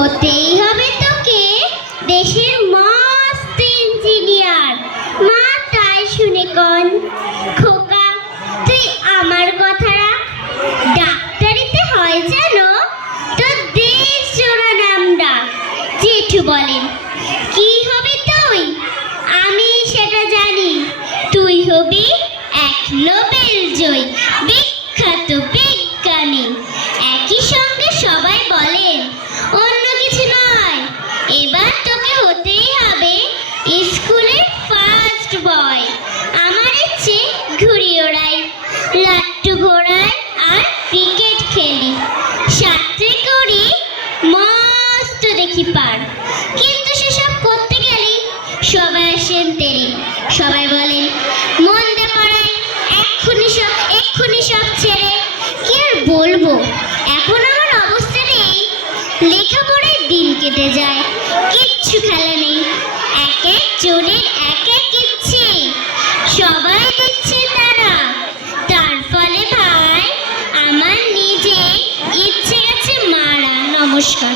হতেই হবে তোকে দেশের মস্ত ইঞ্জিনিয়ার। মা তাই শুনে কন, খোকা তুই আমার কথা রাখ, ডাক্তারিতে হয় যেন তোর দেশ জোড়া নাম ডাক। জেঠু বলেন, কি হবে তুই? আমি সেটা জানি, তুই হবি এক নোবেল জয়ী বিখ্যাত বিজ্ঞানী। একই সঙ্গে সবাই বলেন, অন্য কিছু নয়, এবার তোকে হতেই হবে স্কুলের ফার্স্ট বয়। আমার ইচ্ছে ঘুড়ি ওড়াই, লাট্টু ঘোড়াই আর ক্রিকেট খেলি, সাঁতরে করি মস্ত দেখি পার। কিন্তু সেসব করতে গেলেই সবাই আসেন তেরে। সবাই বলেন, মন দে পড়ায়, এক্ষুনি সব ছেড়ে। কি আর বলবো, এখন আমার অবস্থা নেই, লেখাপড়ায় দিন কেটে যায়, কিচ্ছু খেলা নেই। এক এক জনের এক এক ইচ্ছে, সবাই দিচ্ছে তারা, তার ফলে ভাই আমার নিজে ইচ্ছে গেছে মারা। নমস্কার।